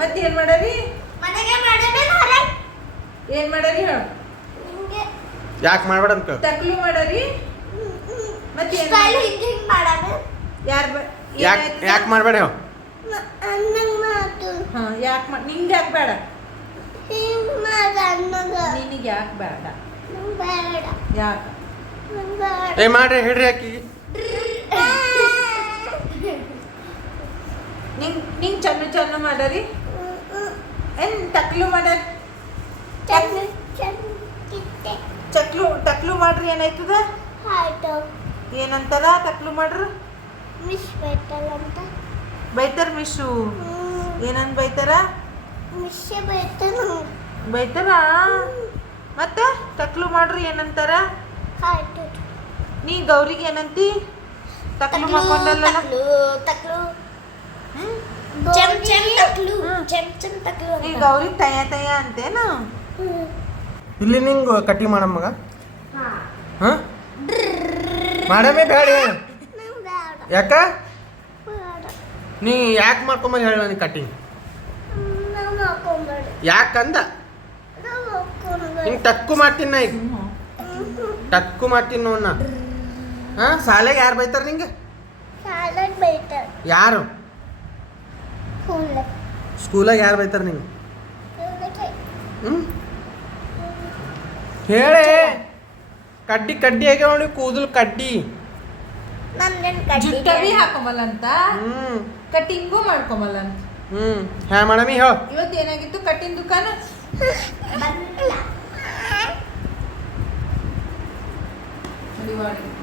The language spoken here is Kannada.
ಮತ್ತೇನ್ ಮಾಡರಿ ಮನೆಗೆ ಮಾಡಬೇಡ ಹರ ಏನ್ ಮಾಡರಿ ಹೇಳು ನಿಮಗೆ ಯಾಕೆ ಮಾಡ್ಬೇಡ ಅಂತ ತಕ್ಲು ಮಾಡರಿ ಮತ್ತೇನ್ ಸ್ಟೈಲ್ ಹಿಂಗೆ ಮಾಡಬೇಕು ಯಾರು ಯಾಕೆ ಮಾಡ್ಬೇಡ ಹೇಳು ಅನ್ನಂಗ್ ಮಾತು ಹಾ ನಿಂಗೆ ಯಾಕೆ ಬೇಡ ಹಿಂಗ್ ಮಾಡ ಅನ್ನಂಗ ನಿನಗೆ ಯಾಕೆ ಬೇಡ ಬೇಡ ಯಾಕೆ ಬೇಡ ಏ ಮಾಡ್ರಿ ಹೇಳ್ರಿ ಯಾಕೆ ನಿಂಗೆ ಚನ್ನ ಮಾಡರಿ ಏನ್ ತಕ್ಲು ಮಾಡರಿ ಟಕ್ಲು ಮಾಡ್ರಿ ಏನಾಯ್ತದ ಆಯ್ತು ಏನಂತಾರ ಟಕ್ಲು ಮಾಡ್ರ ಮಿಸ್ ಬೇಟಲ್ ಅಂತ ಬೈತಾರ ಮಿಸ್ಸು ಏನಂತ ಬೈತಾರ ಮಿಸ್ ಬೇಟಲ್ ಬೈತಾರ ಮತ್ತ ಟಕ್ಲು ಮಾಡ್ರಿ ಏನಂತಾರ ಆಯ್ತು ನೀ ಗೌರಿಗೆ ಏನಂತಿ ತಕ್ಲು ಮಾಡ್ಕೊಂಡಲ್ಲ ತಕ್ಲು ಚಮ್ ಚಮ್ ತಕ್ಲು ಚಮ್ ಚಮ್ ತಕ್ಲು ನೀ ಗೌರಿಗೆ ತಯ ಅಂತೇನು ಇಲ್ಲಿ ನಿಂಗೆ ಕಟಿಂಗ್ ಮಾಡಮ್ಮಗ ಹಾಂ ಮಾಡಮೇ ಬೇಡ ಯಾಕ ನೀ ಯಾಕೆ ಮಾಡ್ಕೊಂಬಂದು ಹೇಳ ನೀ ಕಟಿಂಗ್ ಯಾಕಂದ ಹಿಂಗೆ ಟಕ್ಕು ಮಾಡ್ತೀನಿ ನಾ ಈಗ ಟಕ್ಕು ಮಾಡ್ತೀನಿ ನೋಡ್ ನಾ ಹಾಂ ಶಾಲೆಗೆ ಯಾರು ಬೈತಾರ ನಿಂಗೆ ಯಾರು ಸ್ಕೂಲಾಗ ಯಾರು ಬೈತಾರ ನಿಂಗೆ ಹ್ಞೂ ಹೇಳೇ ಕಡ್ಡಿ ಆಗ್ಯಾವ ನೋಡಿ ಕೂದಲು ಕಡ್ಡಿ ಜುಟ್ಟವಿ ಹಾಕೊಂಬಲ್ಲಂತ ಹ್ಞೂ ಕಟಿಂಗು ಮಾಡ್ಕೊಂಬಲ್ಲಂತ ಹ್ಯಾ ಮಾಡಮಿ ಹೇಳ ಇವತ್ತು ಏನಾಗಿತ್ತು ಕಟಿಂಗ್ ದುಕಾನ ನೋಡಿ